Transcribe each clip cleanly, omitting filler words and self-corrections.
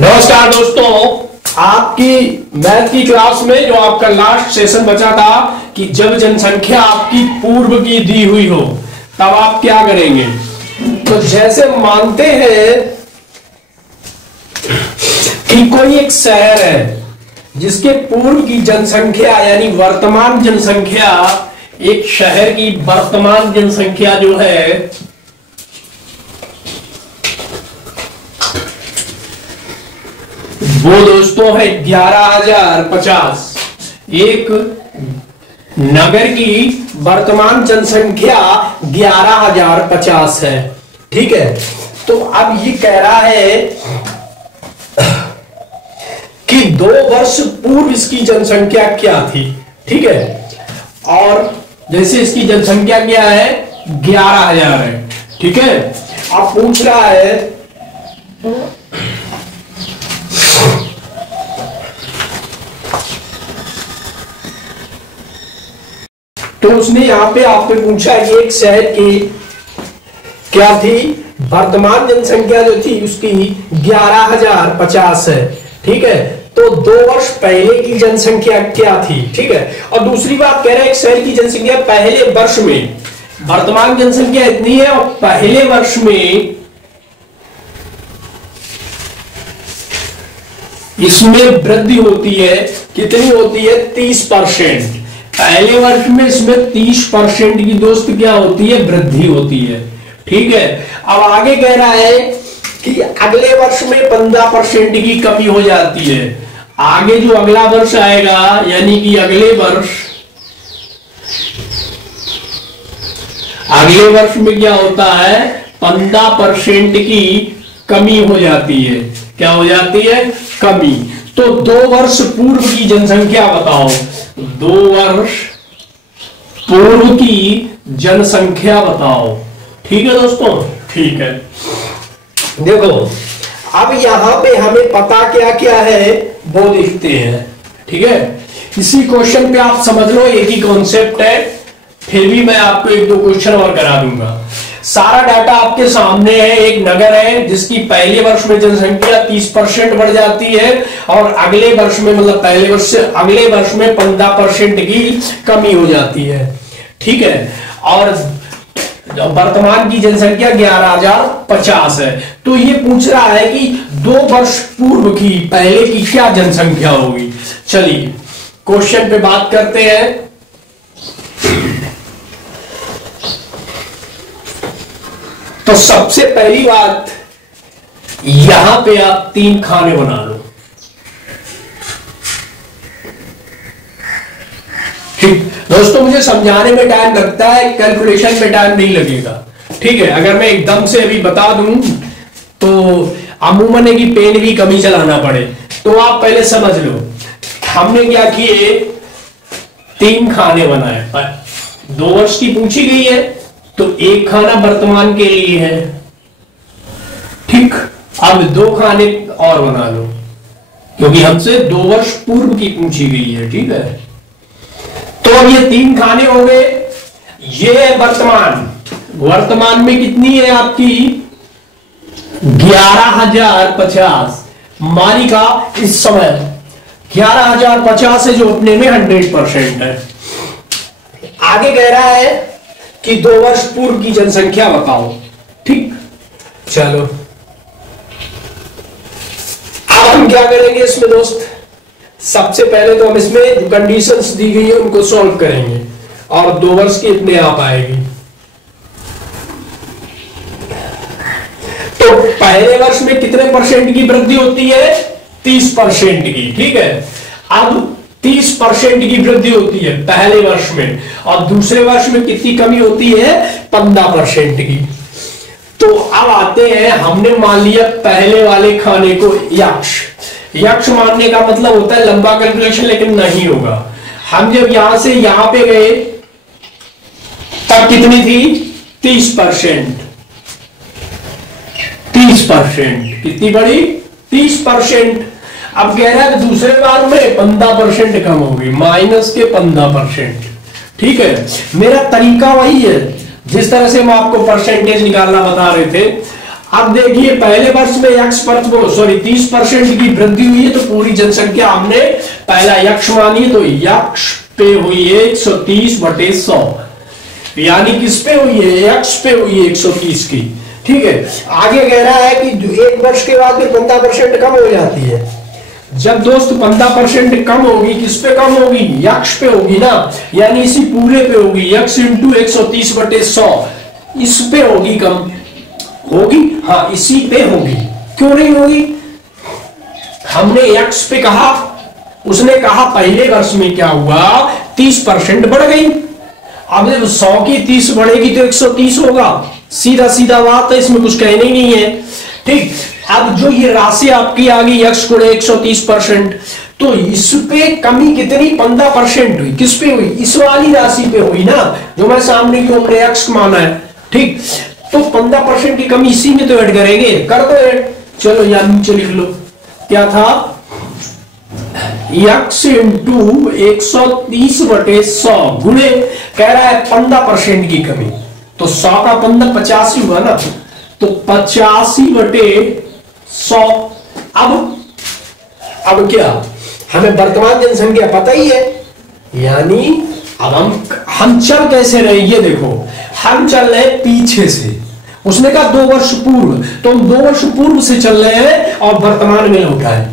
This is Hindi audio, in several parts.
नमस्कार दोस्तों, आपकी मैथ की क्लास में जो आपका लास्ट सेशन बचा था कि जब जनसंख्या आपकी पूर्व की दी हुई हो तब आप क्या करेंगे। तो जैसे मानते हैं कि कोई एक शहर है जिसके पूर्व की जनसंख्या यानी वर्तमान जनसंख्या, एक शहर की वर्तमान जनसंख्या जो है वो दोस्तों है 11,050। एक नगर की वर्तमान जनसंख्या 11,050 है। ठीक है, तो अब ये कह रहा है कि 2 वर्ष पूर्व इसकी जनसंख्या क्या थी। ठीक है, और जैसे इसकी जनसंख्या क्या है 11,000 है। ठीक है, अब पूछ रहा है तो उसने यहां पे आपसे पूछा कि एक शहर की क्या थी वर्तमान जनसंख्या जो थी उसकी 11,050 है। ठीक है, तो 2 वर्ष पहले की जनसंख्या क्या थी। ठीक है, और दूसरी बात कह रहे हैं एक शहर की जनसंख्या पहले वर्ष में, वर्तमान जनसंख्या इतनी है और पहले वर्ष में इसमें वृद्धि होती है। कितनी होती है 30%। पहले वर्ष में इसमें 30% की दोस्त क्या होती है वृद्धि होती है। ठीक है, अब आगे कह रहा है कि अगले वर्ष में 15% की कमी हो जाती है। आगे जो अगला वर्ष आएगा यानी कि अगले वर्ष में क्या होता है 15% की कमी हो जाती है। क्या हो जाती है कमी। तो 2 वर्ष पूर्व की जनसंख्या बताओ, 2 वर्ष पूर्व की जनसंख्या बताओ। ठीक है दोस्तों, ठीक है। देखो अब यहां पे हमें पता क्या क्या है वो देखते हैं। ठीक है, इसी क्वेश्चन पे आप समझ लो एक ही कॉन्सेप्ट है, फिर भी मैं आपको 1-2 क्वेश्चन और करा दूंगा। सारा डाटा आपके सामने है। एक नगर है जिसकी पहले वर्ष में जनसंख्या 30% बढ़ जाती है और अगले वर्ष में मतलब पहले वर्ष से अगले वर्ष में 15% की कमी हो जाती है। ठीक है, और वर्तमान की जनसंख्या 11,050 है। तो ये पूछ रहा है कि 2 वर्ष पूर्व की पहले की क्या जनसंख्या होगी। चलिए क्वेश्चन पे बात करते हैं। तो सबसे पहली बात यहां पे आप 3 खाने बना लो। ठीक दोस्तों, मुझे समझाने में टाइम लगता है, कैलकुलेशन में टाइम नहीं लगेगा। ठीक है, अगर मैं एकदम से अभी बता दूं तो अमूमन है कि पेन भी कम ही चलाना पड़े। तो आप पहले समझ लो हमने क्या किए 3 खाने बनाए। 2 वर्ष की पूछी गई है तो 1 खाना वर्तमान के लिए है। ठीक, अब 2 खाने और बना लो क्योंकि हमसे 2 वर्ष पूर्व की पूछी गई है। ठीक है, तो अब ये 3 खाने हो गए। ये है वर्तमान में कितनी है आपकी 11,050। मालिका इस समय 11,050 है जो अपने में 100% है। आगे कह रहा है कि 2 वर्ष पूर्व की जनसंख्या बताओ। ठीक, चलो अब हम क्या करेंगे इसमें दोस्त, सबसे पहले तो हम इसमें कंडीशंस दी गई है उनको सॉल्व करेंगे और 2 वर्ष की अपने आप आएगी। तो पहले वर्ष में कितने % की वृद्धि होती है 30% की। ठीक है, अब 30% की वृद्धि होती है पहले वर्ष में और दूसरे वर्ष में कितनी कमी होती है 15% की। तो अब आते हैं, हमने मान लिया पहले वाले खाने को यक्ष मानने का मतलब होता है लंबा कैलकुलेशन, लेकिन नहीं होगा। हम जब यहां से यहां पे गए तब कितनी थी 30%। 30% कितनी बड़ी 30%। अब कह रहा है दूसरे बार में 15% कम होगी, माइनस के 15%। ठीक है, मेरा तरीका वही है जिस तरह से हम आपको परसेंटेज निकालना बता रहे थे। अब देखिए पहले वर्ष में यक्ष पर 30% की वृद्धि हुई है, तो पूरी जनसंख्या हमने पहला यक्ष मानी, तो यक्ष पे हुई है 130/100, यानी किस पे हुई है, यक्ष पे हुई है 130 की। ठीक है, आगे कह रहा है कि एक वर्ष के बाद में 15% कम हो जाती है। जब दोस्त 15% कम होगी, किस पे कम होगी, यक्ष पे होगी ना, यानी इसी पूरे पे होगी, यक्ष इंटू 130/100, इस पे होगी कम, होगी, हाँ इसी पे होगी। क्यों नहीं होगी, हमने यक्ष पे कहा, उसने कहा पहले वर्ष में क्या हुआ, 30% बढ़ गई। अब जब 100 की 30 बढ़ेगी तो 130 होगा, सीधा सीधा बात है, इसमें कुछ कहने ही नहीं है। ठीक, अब जो ये राशि आपकी आ गई यक्ष गुणे 130%, तो इस पे कमी कितनी, 15% हुई। किस पे हुई, इस वाली राशि पे हुई ना, जो मैं सामने की हमने यक्ष माना है। ठीक, तो 15% की कमी इसी में तो ऐड करेंगे, कर दो ऐड। चलो या नीचे लिख लो, क्या था, यक्ष इंटू 130/100 गुणे, कह रहा है 15% की कमी, तो 100 का 15 85 हुआ ना, तो 85/100। अब क्या, हमें वर्तमान जनसंख्या पता ही है, यानी अब हम चल कैसे रहे, ये देखो हम चल रहे पीछे से, उसने कहा 2 वर्ष पूर्व, तो हम 2 वर्ष पूर्व से चल रहे हैं और वर्तमान में लौटा है।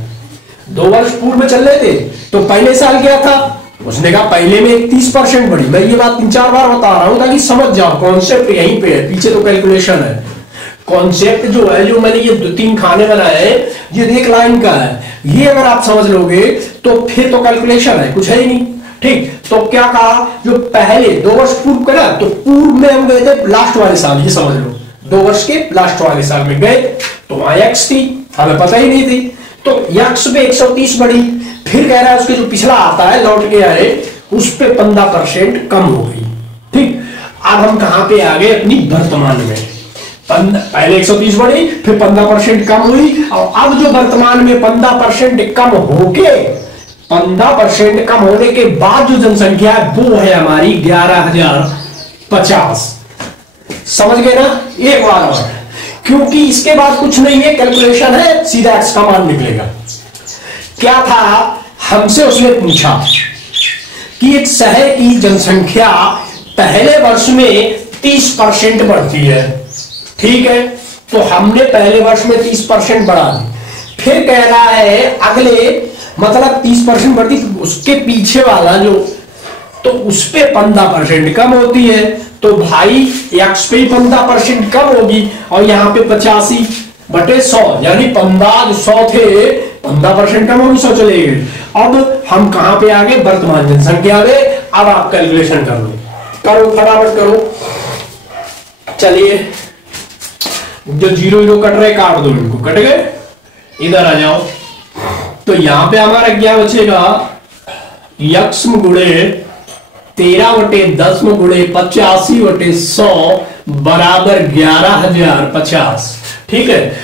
2 वर्ष पूर्व में चल रहे थे, तो पहले साल क्या था, उसने कहा पहले में 30% बढ़ी। मैं ये बात 3-4 बार बता रहा हूं ताकि समझ जाओ, कॉन्सेप्ट यहीं पे है, पीछे तो कैलकुलेशन है। कॉन्सेप्ट जो है, जो मैंने ये 2-3 खाने बनाए हैं, ये 1 लाइन का है, ये अगर आप समझ लोगे तो फिर तो कैलकुलेशन है, कुछ है ही नहीं। ठीक, तो क्या कहा, जो पहले 2 वर्ष पूर्व करा, तो पूर्व में हम गए थे लास्ट वाले साल, ये समझ लो 2 वर्ष के लास्ट वाले साल में गए, तो वहां यक्ष थी, हमें पता ही नहीं थी, तो यक्ष पे 130 बढ़ी। फिर कह रहा है उसके जो पिछला आता है लौट के आए, उस पे 15% कम हो गई। ठीक, अब हम कहां पे आ गए, अपनी वर्तमान में। पहले 130 बढ़ी, फिर 15% कम हुई, और अब जो वर्तमान में 15% कम होके, 15% कम होने के बाद जो जनसंख्या है वो है हमारी 11,050। समझ गए ना, एक बार और, क्योंकि इसके बाद कुछ नहीं है, कैलकुलेशन है, सीधा एक्स का मान निकलेगा। क्या था, हमसे उसने पूछा कि एक शहर की जनसंख्या पहले वर्ष में 30% बढ़ती है। ठीक है, तो हमने पहले वर्ष में 30% बढ़ा दी। फिर कह रहा है अगले, मतलब 30% बढ़ती, तो उसके पीछे वाला जो, तो उस पे 15% कम होती है, तो भाई यक्ष पे 15% कम होगी, और यहां पे 85/100, यानी 15 100 थे, 15% कम होगी, 100 चले गए। अब हम कहां पे आ गए, वर्तमान जनसंख्या में। अब आप कैलकुलेशन कर लो, करो फटाफट करो। चलिए, जो 0 कट रहे काट दो, इनको कट गए, इधर आ जाओ। तो यहां पे हमारा क्या बचेगा, यक्ष गुणे 13/10 गुणे 85/100 बराबर 11,050। ठीक है,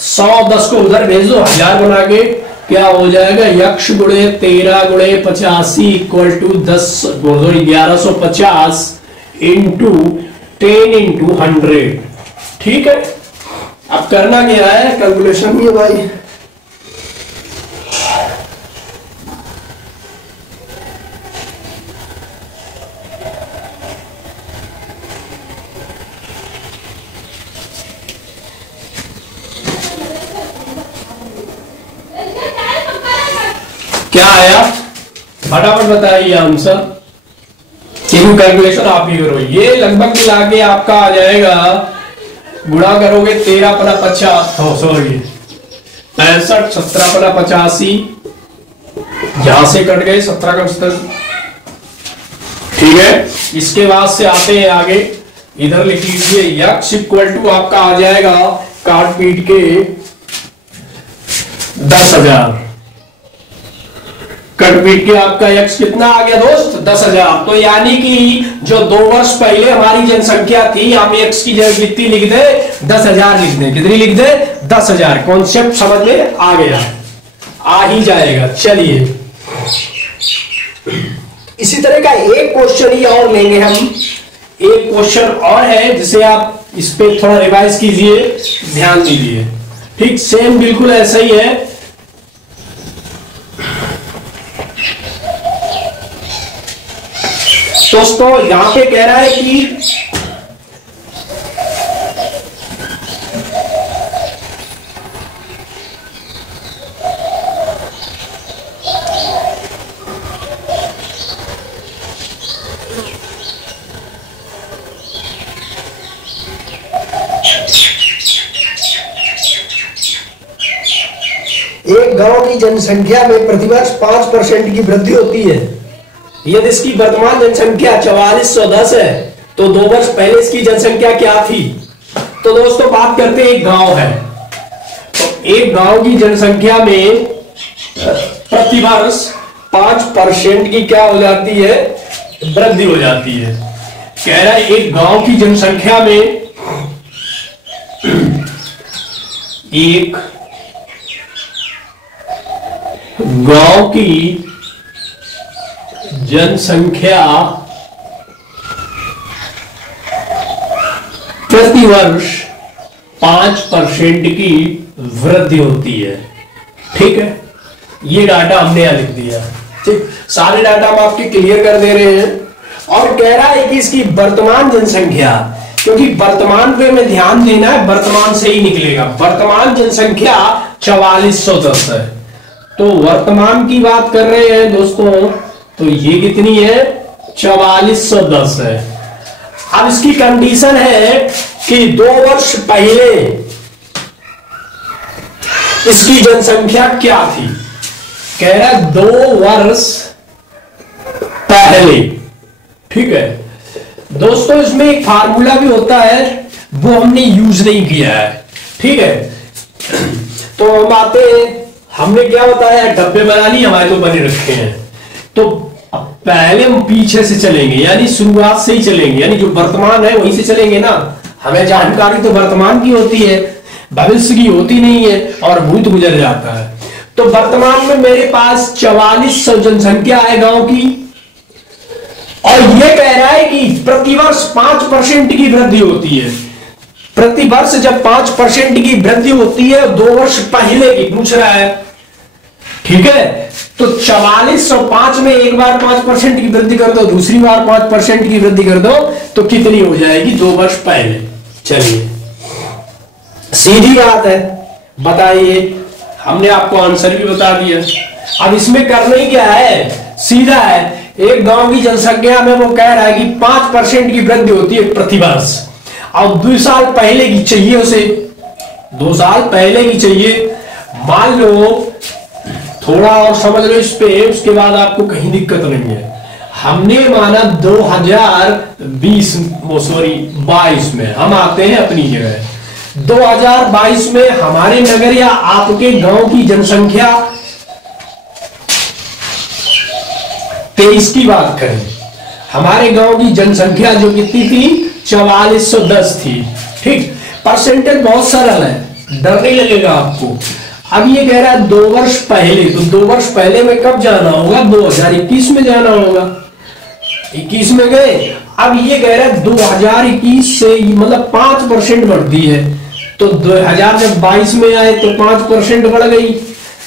100 10 को उधर भेज दो, 1000 बना के क्या हो जाएगा, यक्ष गुणे 13 गुणे 85 इक्वल टू 1150 इंटू 10 इंटू 100। ठीक है, अब करना क्या है, कैलकुलेशन भी है भाई। क्या आया, फटाफट बताइए आंसर, क्योंकि कैलकुलेशन आप ही करो। ये लगभग मिला के आपका आ जाएगा, गुणा करोगे 13×50, सॉरी 65, 17×85, यहां से कट गए 17 का 70। ठीक है, इसके बाद से आते हैं आगे, इधर लिख लीजिए यक्ष इक्वल टू आपका आ जाएगा काट पीट के 10,000। कट पीट के आपका यक्ष कितना आ गया दोस्त, 10,000। तो यानी कि जो 2 वर्ष पहले हमारी जनसंख्या थी, हम यक्ष की जगह कितनी लिख दे, 10,000 लिख दे। कितनी लिख दे, 10,000। कॉन्सेप्ट समझ में आ गया, आ ही जाएगा। चलिए, इसी तरह का एक क्वेश्चन ही और लेंगे हम। एक क्वेश्चन और है जिसे आप इस पे थोड़ा रिवाइज कीजिए, ध्यान दीजिए। ठीक सेम बिल्कुल ऐसा ही है। दोस्तों यहां पे कह रहा है कि एक गांव की जनसंख्या में प्रतिवर्ष 5% की वृद्धि होती है। यदि इसकी वर्तमान जनसंख्या 4410 है तो 2 वर्ष पहले इसकी जनसंख्या क्या थी? तो दोस्तों बात करते हैं, एक गांव है, तो एक गांव की जनसंख्या में प्रतिवर्ष 5% की क्या हो जाती है? वृद्धि हो जाती है। कह रहा है एक गांव की जनसंख्या में एक गांव की जनसंख्या प्रतिवर्ष 5% की वृद्धि होती है। ठीक है, ये डाटा हमने यहां लिख दिया। ठीक, सारे डाटा हम आपके क्लियर कर दे रहे हैं। और कह रहा है कि इसकी वर्तमान जनसंख्या, क्योंकि वर्तमान पे हमें ध्यान देना है, वर्तमान से ही निकलेगा। वर्तमान जनसंख्या 4410 है, तो वर्तमान की बात कर रहे हैं दोस्तों, तो ये कितनी है? 4410 है। अब इसकी कंडीशन है कि 2 वर्ष पहले इसकी जनसंख्या क्या थी? कह रहा है 2 वर्ष पहले। ठीक है दोस्तों, इसमें एक फार्मूला भी होता है, वो हमने यूज नहीं किया है। ठीक है, तो हम आते हैं, हमने क्या बताया, डब्बे बना लिए हमारे तो बने रखे हैं। तो पहले हम पीछे से चलेंगे, यानी शुरुआत से ही चलेंगे, यानी जो वर्तमान है वहीं से चलेंगे ना। हमें जानकारी तो वर्तमान की होती है, भविष्य की होती नहीं है, और भूत गुजर जाता है। तो वर्तमान में मेरे पास 4400 जनसंख्या है गांव की, और यह कह रहा है कि प्रतिवर्ष 5% की वृद्धि होती है। प्रतिवर्ष जब 5% की वृद्धि होती है, 2 वर्ष पहले की पूछ रहा है। ठीक है, तो 4405 में एक बार 5% की वृद्धि कर दो, दूसरी बार 5% की वृद्धि कर दो, तो कितनी हो जाएगी? 2 वर्ष पहले। चलिए सीधी बात है, बताइए। हमने आपको आंसर भी बता दिया। अब इसमें करना ही क्या है? सीधा है। एक गांव की जनसंख्या में वो कह रहा है कि 5% की वृद्धि होती है प्रतिवर्ष, और 2 साल पहले की चाहिए उसे, 2 साल पहले की चाहिए। मान लो, थोड़ा और समझ लो इस पे, उसके बाद आपको कहीं दिक्कत नहीं है। हमने माना 2022 में, हम आते हैं अपनी जगह। 2022 में हमारे नगर या आपके गांव की जनसंख्या 23 की बात करें, हमारे गांव की जनसंख्या जो कितनी थी? 4410 थी। ठीक, परसेंटेज बहुत सरल है, डर नहीं लगेगा आपको। अब ये कह रहा है 2 वर्ष पहले, तो 2 वर्ष पहले में कब जाना होगा? 2021 में जाना होगा। 21 में गए। अब ये कह रहा है 2021 से मतलब 5% बढ़ती है, तो 2000 जब 22 में आए तो 5% बढ़ गई,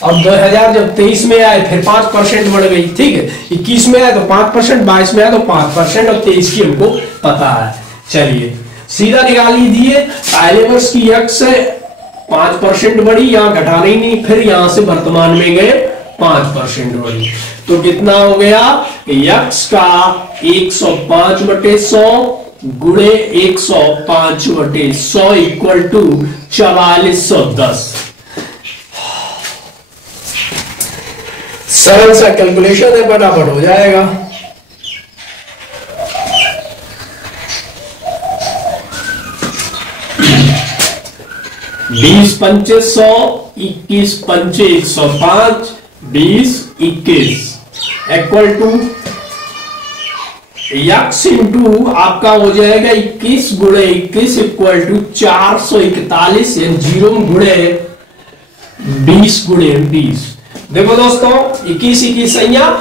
और 2000 जब 23 में आए फिर 5% बढ़ गई। ठीक है, 21 में आए तो 5%, 22 में आए तो 5%, और 23 की हमको पता है। चलिए सीधा निकाल लीजिए, पहले वर्ष की यक्स 5% बढ़ी, यहां घटाना ही नहीं, फिर यहां से वर्तमान में गए 5% बढ़ी, तो कितना हो गया? यक्स का 105/100 गुणे 105/100 इक्वल टू 4410। सरल सा कैलकुलेशन है, फटाफट हो जाएगा। बीस पंचे 100, 21 पंचे 105, 20 21 इक्वल टू यक्स इंटू आपका हो जाएगा 21 गुणे 21 इक्वल टू 441, यानी 0 गुणे 20 गुणे 20। देखो दोस्तों, 21 21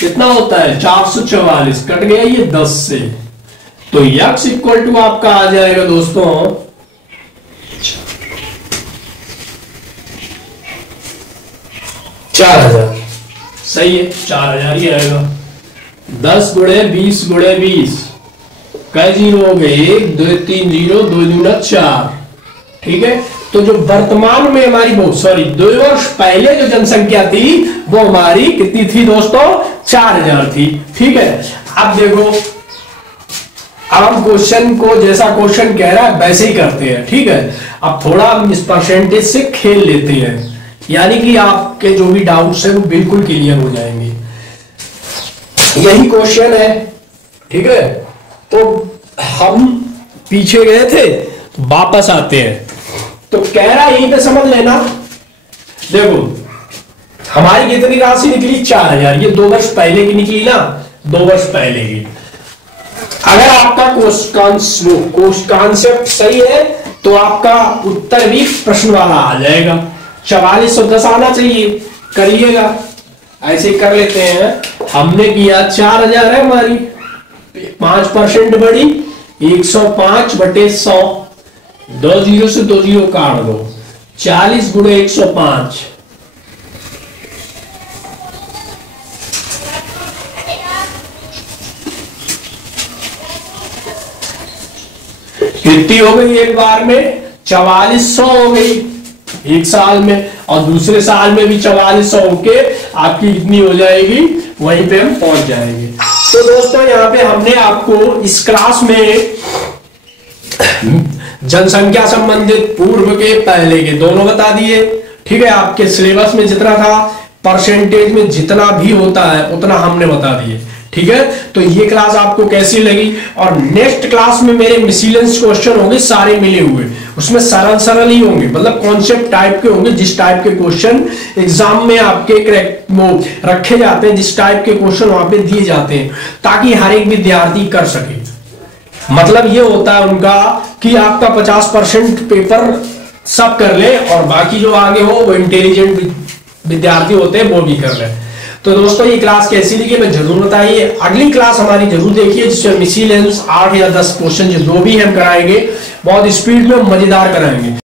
कितना होता है? 444, कट गया ये 10 से, तो यक्स इक्वल टू आपका आ जाएगा दोस्तों 4000। सही है, 4000 ही आएगा। 10 गुणे 20 गुणे 20 कई जीरो हो गए, 1 2 3 0 2 दूना 4। ठीक है, तो जो वर्तमान में हमारी बहुत सॉरी 2 वर्ष पहले जो जनसंख्या थी वो हमारी कितनी थी दोस्तों? 4000 थी। ठीक है, अब देखो, अब हम क्वेश्चन को जैसा क्वेश्चन कह रहा है वैसे ही करते हैं। ठीक है, अब थोड़ा हम इस परसेंटेज से खेल लेते हैं, यानी कि आपके जो भी डाउट्स है वो बिल्कुल क्लियर हो जाएंगे। यही क्वेश्चन है। ठीक है, तो हम पीछे गए थे, वापस आते हैं। तो कह रहा यहीं पे समझ लेना, देखो हमारी कितनी राशि निकली? 4000। ये 2 वर्ष पहले की निकली ना, 2 वर्ष पहले की। अगर आपका कॉन्सेप्ट सही है तो आपका उत्तर भी प्रश्न वाला आ जाएगा। 4410 आना चाहिए, करिएगा। ऐसे कर लेते हैं, हमने किया 4000 है हमारी, 5% बढ़ी, 105 बटे 100, 2 जीरो से 2 जीरो काट दो, 40 गुणे 105, कितनी हो गई? एक बार में 4400 हो गई एक साल में, और दूसरे साल में भी 4400 होके आपकी कितनी हो जाएगी? वहीं पे हम पहुंच जाएंगे। तो दोस्तों यहाँ पे हमने आपको इस क्लास में जनसंख्या संबंधित पूर्व के पहले के दोनों बता दिए। ठीक है, आपके सिलेबस में जितना था, परसेंटेज में जितना भी होता है उतना हमने बता दिए। ठीक है, तो ये क्लास आपको कैसी लगी? और नेक्स्ट क्लास में मेरे मिसलेनियस क्वेश्चन होंगे सारे मिले हुए, उसमें सरल सरल ही होंगे, मतलब कॉन्सेप्ट टाइप के होंगे, जिस टाइप के क्वेश्चन एग्जाम में आपके वो रखे जाते हैं, जिस टाइप के क्वेश्चन वहां पे दिए जाते हैं, ताकि हर एक विद्यार्थी कर सके। मतलब ये होता है उनका कि आपका 50% पेपर सब कर ले और बाकी जो आगे हो वो इंटेलिजेंट विद्यार्थी होते हैं वो भी कर ले। तो दोस्तों ये क्लास कैसी लगी मैं जरूर बताइए। अगली क्लास हमारी जरूर देखिए, जिसमें मिसलेनियस 8 या 10 क्वेश्चन जो भी हम कराएंगे, बहुत स्पीड में मजेदार कराएंगे।